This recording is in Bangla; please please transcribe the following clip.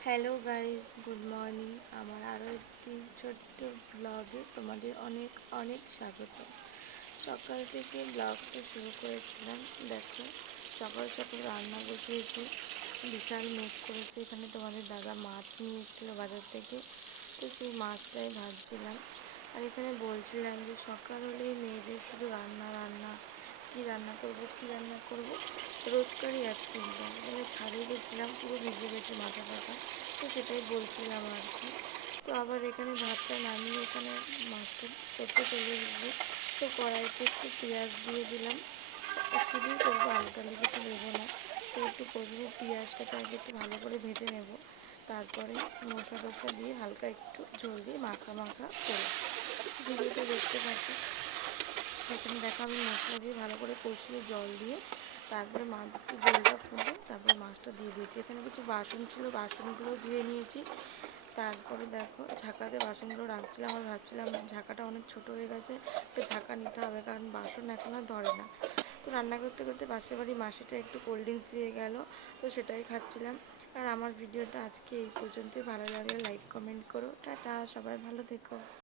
হ্যালো গাইস গুড মর্নিং আমার আরও একটি ছোট্ট ব্লগে তোমাদের অনেক অনেক স্বাগত। সকাল থেকে ব্লগটা শুরু করেছিলাম। দেখো, সকাল সকাল রান্না বসিয়েছি। বিশাল মেঘ করেছে। এখানে তোমাদের দাদা মাছ নিয়ে এসেছিল বাজার থেকে। তো সেই মাছটাই ভাজছিলাম। আর এখানে বলছিলাম যে সকাল হলেই মেয়েদের শুধু রান্না রান্না, কী রান্না করব, কী রান্না করব? রোজকারই এক গেছিলাম পুরো ভিজে গেছে মাথা ফাটা। তো সেটাই বলছিলাম আর কি। তো আবার এখানে ভাতটা নামিয়ে এখানে মাছটা করতে চলে গেছে তো কড়াইতে একটু পেঁয়াজ দিয়ে দিলাম। শুধুই করব আলুটালু কিছু দেবো না। তো একটু করব পেঁয়াজটাকে আগে একটু ভালো করে ভেজে নেব। তারপরে মশলা টশলা দিয়ে হালকা একটু ঝোল দিয়ে মাখা মাখা করে ভিডিওটা দেখতে পাচ্ছি এখানে দেখো আমি মশলা দিয়ে ভালো করে কষিয়ে জল দিয়ে তারপরে মা একটু জলটা দিয়ে দিয়েছি। এখানে কিছু বাসন ছিল, বাসনগুলো ধুয়ে নিয়েছি। তারপরে দেখো, ঝাঁকাতে বাসনগুলো রাখছিলাম আর ভাবছিলাম ঝাঁকাটা অনেক ছোট হয়ে গেছে, তো ঝাঁকা নিতে হবে কারণ বাসন এখন আর ধরে না। তো রান্না করতে করতে পাশের বাড়ি মাসিটা একটু কোল্ড ড্রিঙ্কস দিয়ে গেল, তো সেটাই খাচ্ছিলাম। আর আমার ভিডিওটা আজকে এই পর্যন্তই। ভালো লাগলে লাইক কমেন্ট করো। টাটা, সবাই ভালো থেকো।